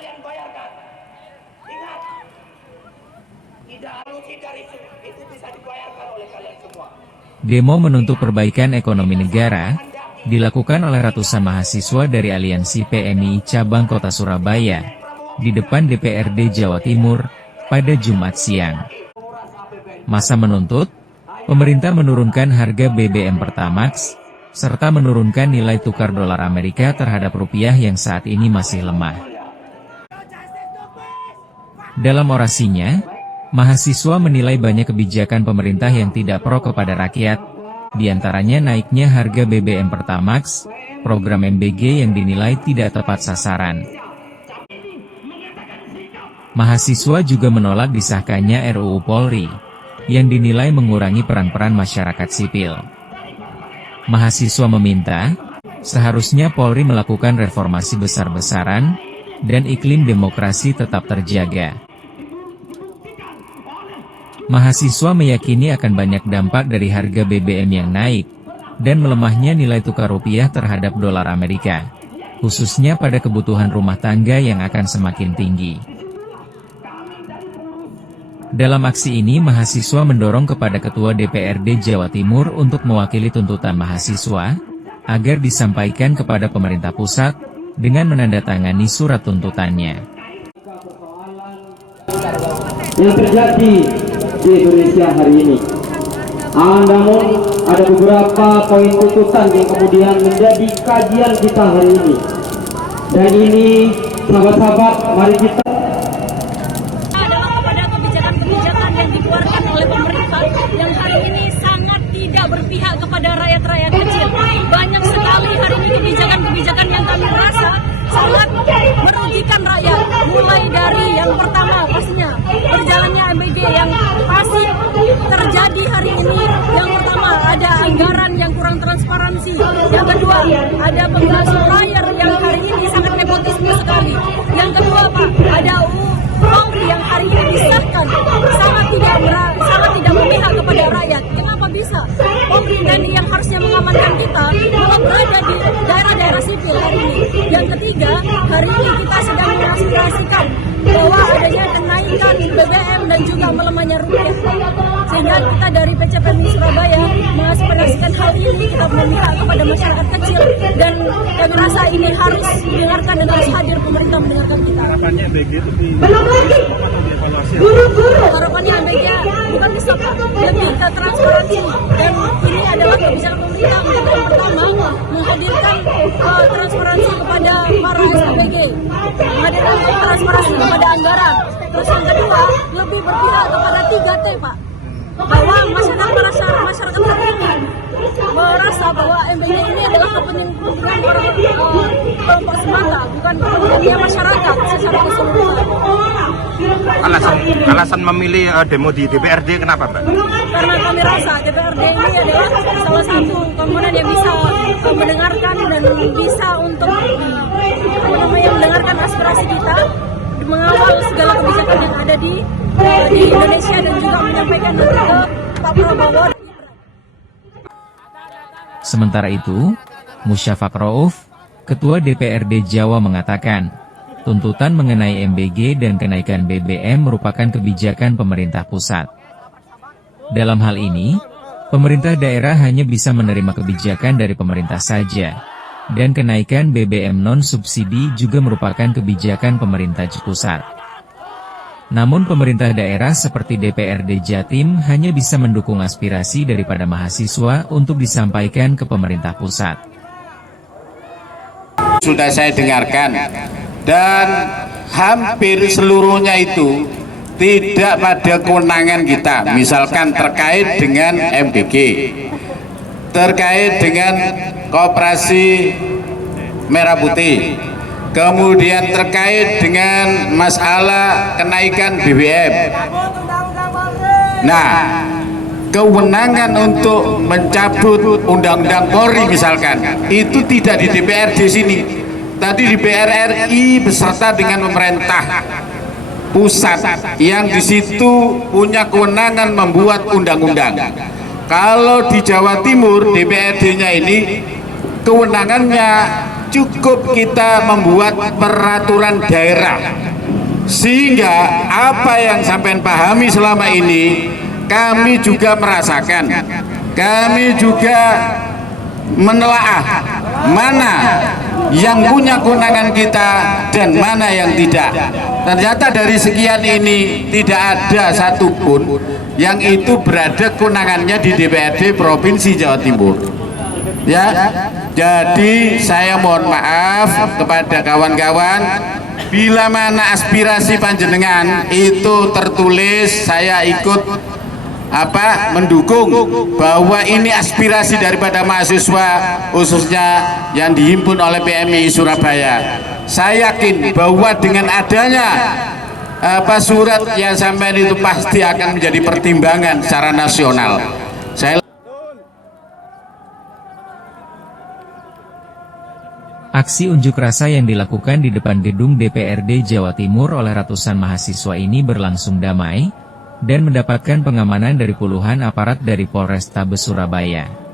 kalian bayarkan. Ingat, tidak dari itu bisa dibayarkan oleh kalian semua. Demo menuntut perbaikan ekonomi negara dilakukan oleh ratusan mahasiswa dari Aliansi PMI Cabang Kota Surabaya di depan DPRD Jawa Timur pada Jumat siang. Massa menuntut pemerintah menurunkan harga BBM Pertamax serta menurunkan nilai tukar dolar Amerika terhadap rupiah yang saat ini masih lemah. Dalam orasinya, mahasiswa menilai banyak kebijakan pemerintah yang tidak pro kepada rakyat, di antaranya naiknya harga BBM Pertamax, program MBG yang dinilai tidak tepat sasaran. Mahasiswa juga menolak disahkannya RUU Polri, yang dinilai mengurangi peran-peran masyarakat sipil. Mahasiswa meminta, seharusnya Polri melakukan reformasi besar-besaran, dan iklim demokrasi tetap terjaga. Mahasiswa meyakini akan banyak dampak dari harga BBM yang naik, dan melemahnya nilai tukar rupiah terhadap dolar Amerika, khususnya pada kebutuhan rumah tangga yang akan semakin tinggi. Dalam aksi ini mahasiswa mendorong kepada Ketua DPRD Jawa Timur untuk mewakili tuntutan mahasiswa, agar disampaikan kepada pemerintah pusat, dengan menandatangani surat tuntutannya. Yang terjadi di Indonesia hari ini. Namun ada beberapa poin tuntutan yang kemudian menjadi kajian kita hari ini. Dan ini sahabat-sahabat, mari kita adalah kepada kebijakan-kebijakan yang dikeluarkan oleh pemerintah yang hari ini sangat tidak berpihak kepada rakyat-rakyat kecil. Banyak sekali hari ini kebijakan-kebijakan yang kami rasa sangat merugikan rakyat. Mulai dari yang pertama pastinya berjalannya MBG yang pasti terjadi hari ini. Yang pertama ada anggaran yang kurang transparansi. Yang kedua ada penggunaan supplier yang hari ini sangat nepotisme sekali. Yang kedua Pak, ada UU Polri yang hari ini disahkan sangat tidak memihak kepada rakyat. Kenapa bisa? Polri dan yang harusnya mengamankan kita malah berada di daerah-daerah sipil hari ini. Yang ketiga, hari ini kita sedang mengaspirasikan bahwa adanya kenaikan BBM dan juga melemahnya rupiah. Sehingga kita dari PCPMI Surabaya mengaspirasikan hal ini, kita memihak kepada masyarakat kecil, dan kami rasa ini harus didengarkan dan harus hadir pemerintah mendengarkan kita. Harapannya MBG itu Harapannya MBG bukan bisa lebih ke transparansi, dan ini adalah kebijakan pemerintah untuk yang pertama menghadirkan transparansi kepada para SKBG, menghadirkan transparansi kepada anggaran. Terus yang kedua lebih berpihak kepada 3T Pak, bahwa masyarakat hari ini merasa bahwa MBG ini adalah kepentingan kelompok semata, bukan kepentingan masyarakat secara keseluruhan. Alasan memilih demo di DPRD kenapa Mbak? Karena kami rasa DPRD ini adalah salah satu komponen yang bisa mendengarkan dan bisa untuk mendengarkan aspirasi kita, mengawal segala kebijakan yang ada di Indonesia, dan juga menyampaikan nanti ke Pak Prabowo. Sementara itu, Musyafaq Rauf, Ketua DPRD Jawa mengatakan, tuntutan mengenai MBG dan kenaikan BBM merupakan kebijakan pemerintah pusat. Dalam hal ini, pemerintah daerah hanya bisa menerima kebijakan dari pemerintah saja, dan kenaikan BBM non-subsidi juga merupakan kebijakan pemerintah pusat. Namun pemerintah daerah seperti DPRD Jatim hanya bisa mendukung aspirasi daripada mahasiswa untuk disampaikan ke pemerintah pusat. Sudah saya dengarkan, dan hampir seluruhnya itu tidak pada kewenangan kita. Misalkan terkait dengan MBG, terkait dengan Koperasi Merah Putih, kemudian terkait dengan masalah kenaikan BBM. Nah, kewenangan untuk mencabut undang-undang Polri misalkan, itu tidak di DPRD sini, tadi di DPR RI beserta dengan pemerintah pusat yang di situ punya kewenangan membuat undang-undang. Kalau di Jawa Timur DPRD-nya ini kewenangannya cukup kita membuat peraturan daerah, sehingga apa yang sampean pahami selama ini kami juga merasakan, kami juga menelaah mana yang punya kewenangan kita dan mana yang tidak. Ternyata dari sekian ini tidak ada satupun yang itu berada kewenangannya di DPRD Provinsi Jawa Timur. Ya, jadi saya mohon maaf kepada kawan-kawan, bila mana aspirasi panjenengan itu tertulis saya ikut mendukung bahwa ini aspirasi daripada mahasiswa khususnya yang dihimpun oleh PMI Surabaya. Saya yakin bahwa dengan adanya surat yang sampai itu pasti akan menjadi pertimbangan secara nasional. Aksi unjuk rasa yang dilakukan di depan gedung DPRD Jawa Timur oleh ratusan mahasiswa ini berlangsung damai dan mendapatkan pengamanan dari puluhan aparat dari Polrestabes Surabaya.